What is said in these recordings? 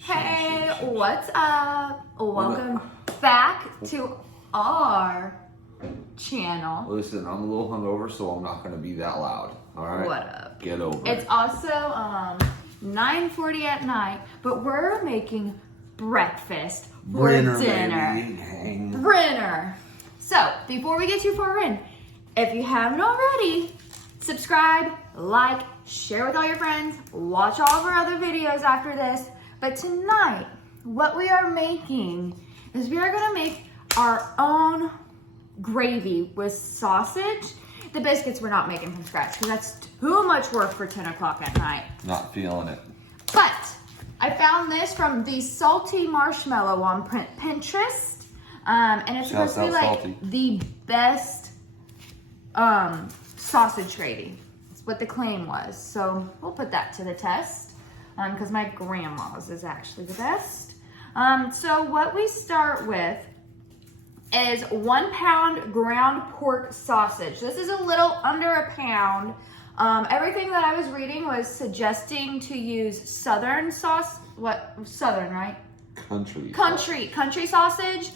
Hey, what's up? Welcome back to our channel. Listen, I'm a little hungover, so I'm not going to be that loud. All right? What up? Get over it. It's also 9:40 at night, but we're making breakfast for dinner. Brenner. So, before we get too far in, if you haven't already, subscribe, like, share with all your friends, watch all of our other videos after this. But tonight, what we are making is we are gonna make our own gravy with sausage. The biscuits we're not making from scratch because that's too much work for 10 o'clock at night. Not feeling it. But I found this from the Salty Marshmallow on Pinterest. And it's supposed to be like salty. the best sausage gravy. That's what the claim was. So we'll put that to the test because my grandma's is actually the best. So what we start with is 1 pound ground pork sausage. This is a little under a pound. Everything that I was reading was suggesting to use Southern sauce. What? Southern, right? Country sausage.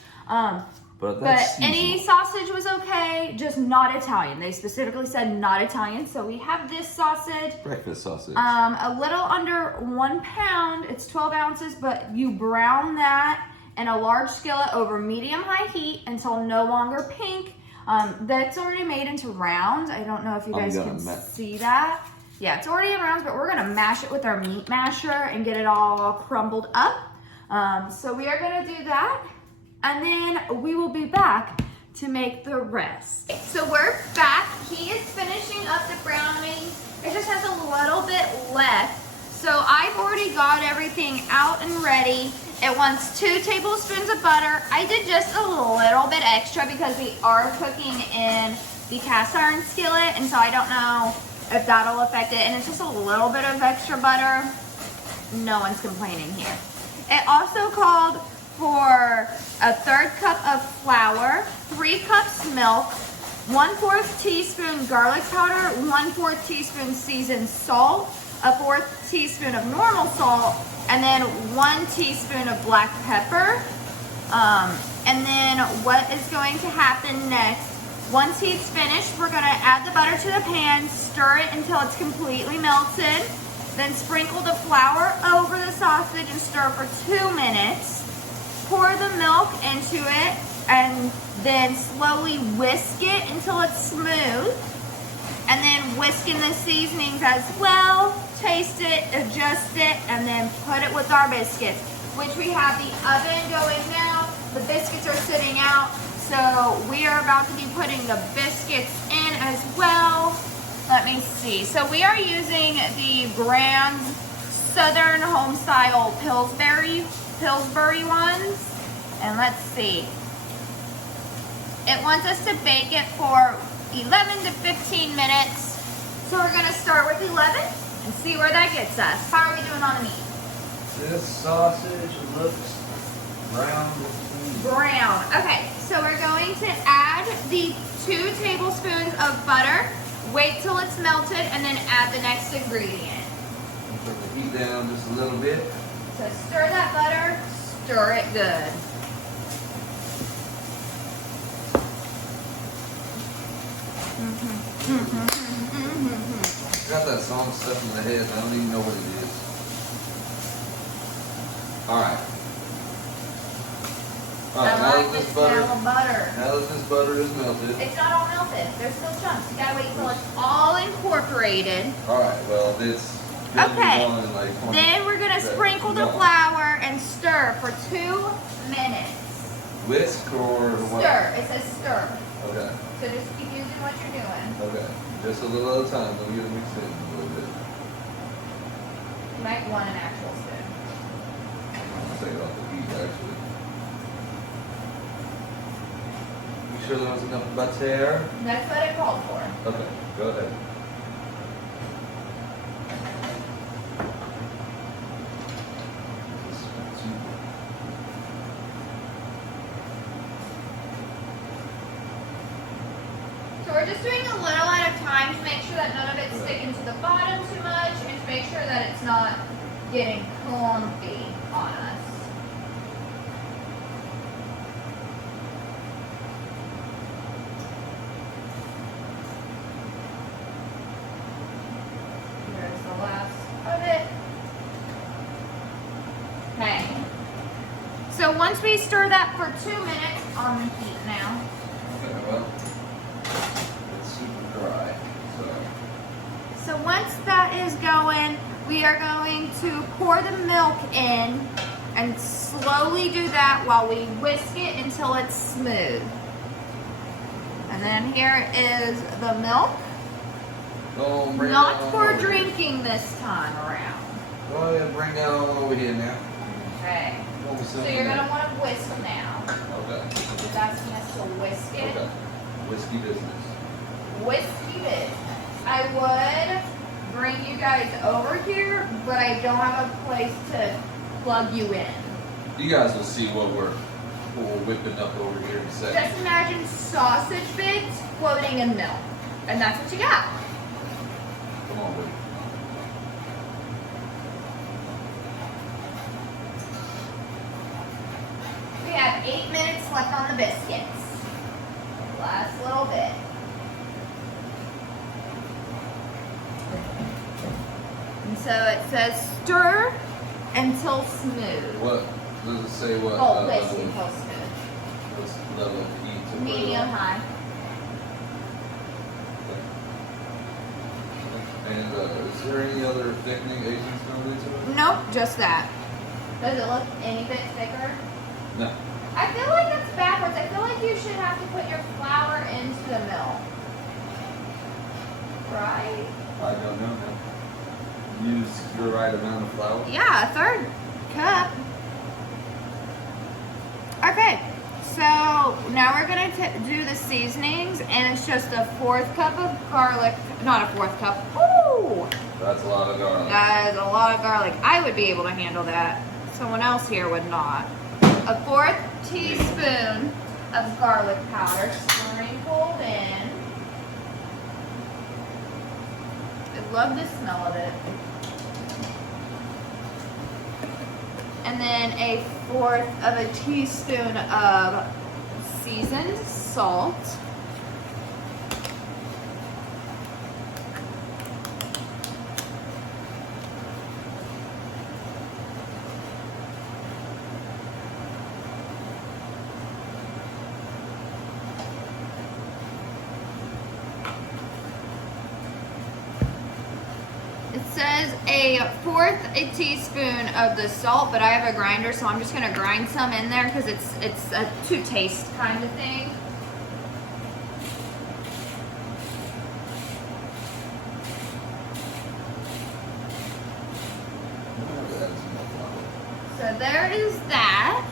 But any sausage was okay, just not Italian. They specifically said not Italian. So we have this sausage. Breakfast sausage. A little under 1 pound. It's 12 ounces, but you brown that in a large skillet over medium-high heat until no longer pink. That's already made into rounds. I don't know if you guys can see that. Yeah, it's already in rounds, but we're gonna mash it with our meat masher and get it all crumbled up. So we are gonna do that, and then we will be back to make the rest. So we're back. He is finishing up the browning. It just has a little bit left. So I've already got everything out and ready. It wants 2 tablespoons of butter. I did just a little bit extra because we are cooking in the cast iron skillet, and so I don't know if that'll affect it. And it's just a little bit of extra butter. No one's complaining here. It also called for a 1/3 cup of flour, 3 cups milk, 1/4 teaspoon garlic powder, 1/4 teaspoon seasoned salt, a 1/4 teaspoon of normal salt, and then 1 teaspoon of black pepper. And then what is going to happen next, once he's finished, we're gonna add the butter to the pan, stir it until it's completely melted, then sprinkle the flour over the sausage and stir for 2 minutes. Pour the milk into it and then slowly whisk it until it's smooth. And then whisk in the seasonings as well. Taste it, adjust it, and then put it with our biscuits, which we have the oven going now. The biscuits are sitting out, so we are about to be putting the biscuits in as well. Let me see. So we are using the Grand Southern Homestyle Pillsbury ones, and let's see. It wants us to bake it for 11 to 15 minutes. So we're gonna start with 11 and see where that gets us. How are we doing on the meat? This sausage looks brown. Brown. Okay, so we're going to add the 2 tablespoons of butter, wait till it's melted, and then add the next ingredient. Put the heat down just a little bit. So stir that butter, stir it good. I got that song stuck in my head. I don't even know what it is. All right. I like the smell of butter. Now that this butter is melted. It's not all melted. There's still chunks. You gotta wait till it's all incorporated. All right. Well, it's Okay. going in like 20 Then we're gonna sprinkle the flour and stir for 2 minutes. Whisk or what? Stir. It says stir. Okay. So just keep using what you're doing. Okay. Just a little at a time. Don't get it mixed in a little bit. You might want an actual spoon. I'll take it off the heat actually. You sure there was enough butter? That's what it called for. Okay. Go ahead. So we're just doing a little at a time to make sure that none of it's sticking to the bottom too much and to make sure that it's not getting clumpy on us. Here's the last of it. Okay. So once we stir that for 2 minutes on the heat now. Okay, well, it's super dry, so. So once that is going, we are going to pour the milk in and slowly do that while we whisk it until it's smooth. And then here is the milk. Don't bring Not that on for over here. drinking this time around. Go ahead, bring that on over here now. Okay. Pour me So something you're in. gonna want to whisk now. Okay. It's asking us to whisk it. Okay. Whiskey business. Whiskey business. I would bring you guys over here, but I don't have a place to plug you in. You guys will see what we're whipping up over here in a second. Just imagine sausage bits floating in milk. And that's what you got. Come on, baby. We have 8 minutes left on the biscuits. Last little bit. And so it says stir until smooth. What does it say? What Oh, whisk level? until smooth. What's level of heat? to put it Medium on? high. And is there any other thickening agents going to do to it? Nope, just that. Does it look any bit thicker? No. I feel like that's backwards. I feel like you should have to put your flour into the milk. Right? I don't know. Use the right amount of flour. Yeah, a third cup. Okay, so now we're gonna do the seasonings, and it's just a 1/4 cup of garlic. Not a 1/4 cup. Ooh, That's a lot of garlic. that is a lot of garlic. I would be able to handle that. Someone else here would not. A 1/4 teaspoon of garlic powder, sprinkled in. I love the smell of it. And then a 1/4 of a teaspoon of seasoned salt. It says a 1/4 a teaspoon of the salt, but I have a grinder, so I'm just gonna grind some in there because it's a to taste kind of thing. So there is that.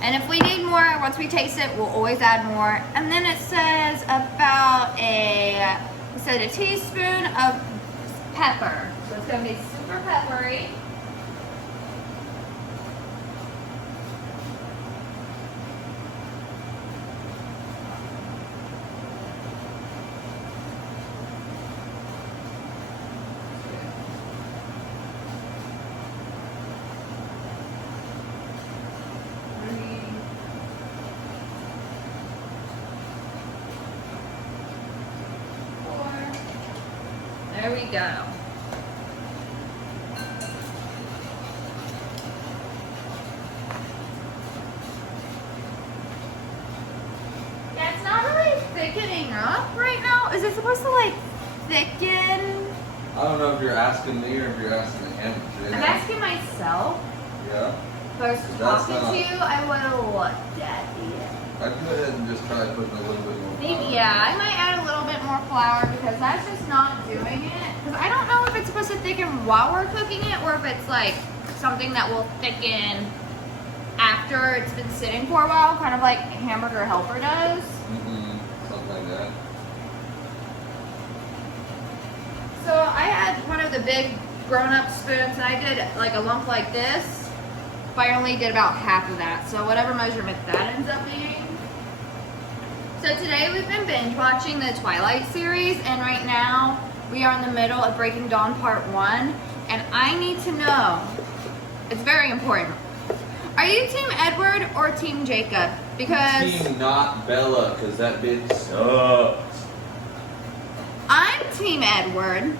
And if we need more, once we taste it, we'll always add more. And then it says about a teaspoon of pepper. So it's gonna be super peppery. There we go. Yeah, it's not really thickening up right now. Is it supposed to like thicken? I don't know if you're asking me or if you're asking him. I'm asking myself. Yeah. If I was That's talking not- to you, I would have looked at you. I'd go ahead and just try putting a little bit more. Maybe, flour. yeah, I might add a little bit more flour because that's just not doing it. Because I don't know if it's supposed to thicken while we're cooking it or if it's like something that will thicken after it's been sitting for a while, kind of like Hamburger Helper does. Something like that. So I had one of the big grown-up spoons and I did like a lump like this, but I only did about half of that. So whatever measurement that ends up being. So today we've been binge watching the Twilight series, and right now we are in the middle of Breaking Dawn Part 1, and I need to know, it's very important. Are you Team Edward or Team Jacob? Because Team not Bella, because that bitch sucks. I'm Team Edward.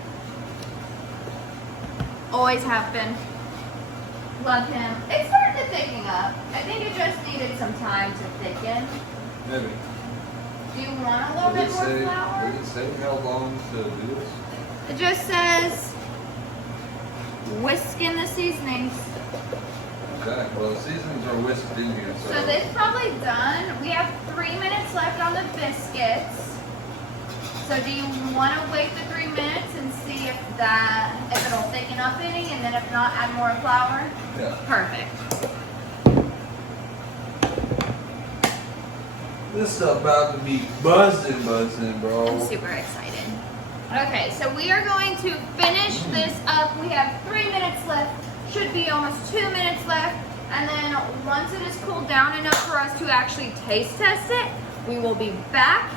Always have been. Love him. It started to thicken up. I think it just needed some time to thicken. Maybe. Do you want a little bit more flour? Does it say how long to do this? It just says whisk in the seasonings. Exactly. Well, the seasonings are whisked in here, so. So this is probably done. We have 3 minutes left on the biscuits. So do you want to wait the 3 minutes and see if it'll thicken up any, and then if not, add more flour? Yeah. Perfect. This stuff about to be buzzing, bro. I'm super excited. Okay, so we are going to finish this up. We have 3 minutes left. Should be almost 2 minutes left. And then once it is cooled down enough for us to actually taste test it, we will be back.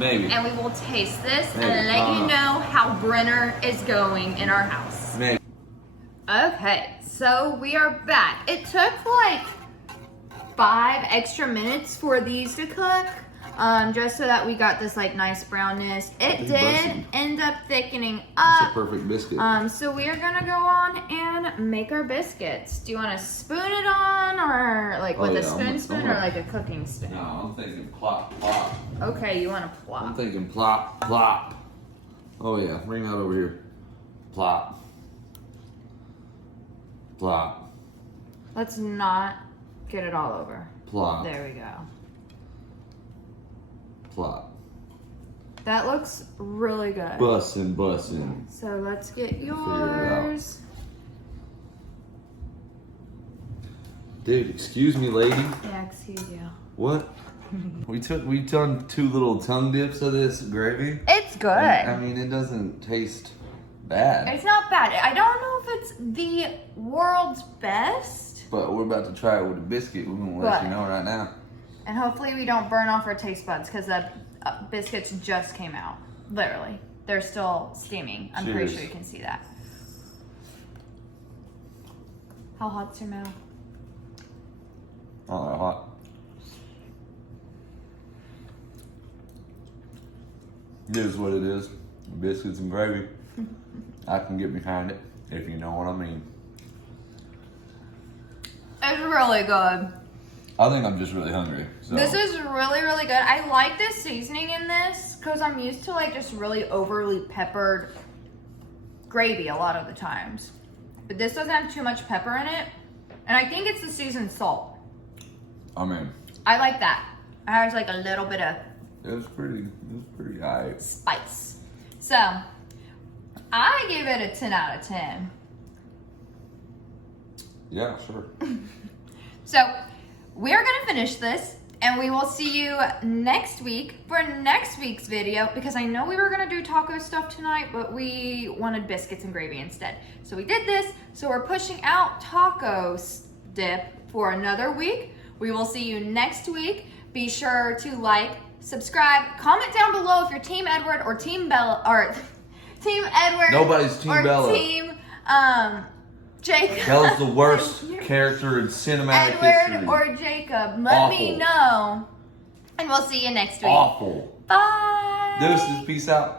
Maybe. And we will taste this Maybe. and let you know how Brenner is going in our house. Maybe. Okay, so we are back. It took like 5 extra minutes for these to cook, just so that we got this like nice brownness. It It's did busting. end up thickening It's up. a perfect biscuit. So we are gonna go on and make our biscuits. Do you want to spoon it on, or like with Oh, a yeah, spoon I'm spoon, gonna- or like a cooking spoon? No, I'm thinking plop, plop. Okay, you want to I'm plop. thinking plop, plop. Oh yeah, bring that over here. Plop. Plop. Let's not get it all over. Plop. There we go. Plop. That looks really good. Bussin', bussin'. So let's get it out. yours. Dude, excuse me, lady. Yeah, excuse you. What? we done 2 little tongue dips of this gravy. It's good. I mean, it doesn't taste bad. It's not bad. I don't know if it's the world's best, But we're about to try it with a biscuit. We're gonna let But- you know right now. and hopefully we don't burn off our taste buds because the biscuits just came out. Literally, they're still steaming. I'm pretty Cheers. sure you can see that. How hot's your mouth? Oh, hot. It is what it is. Biscuits and gravy. I can get behind it, if you know what I mean. It's really good. I think I'm just really hungry. So. This is really, really good. I like the seasoning in this because I'm used to like just really overly peppered gravy a lot of the times. But this doesn't have too much pepper in it. And I think it's the seasoned salt. I mean, I like that. It has like a little bit of it was pretty high. spice. So, I give it a 10 out of 10. Yeah, sure. So, we're gonna finish this and we will see you next week for next week's video, because I know we were gonna do taco stuff tonight, but we wanted biscuits and gravy instead. So we did this, so we're pushing out taco dip for another week. We will see you next week. Be sure to like, subscribe, comment down below if you're Team Edward or Team Bella, or Team Edward. Nobody's Team or Bella. Team Jacob. Bella's the worst character in cinematic Edward history. or Jacob. Let me Awful. know. And we'll see you next week. Awful. Bye. Deuces, peace out.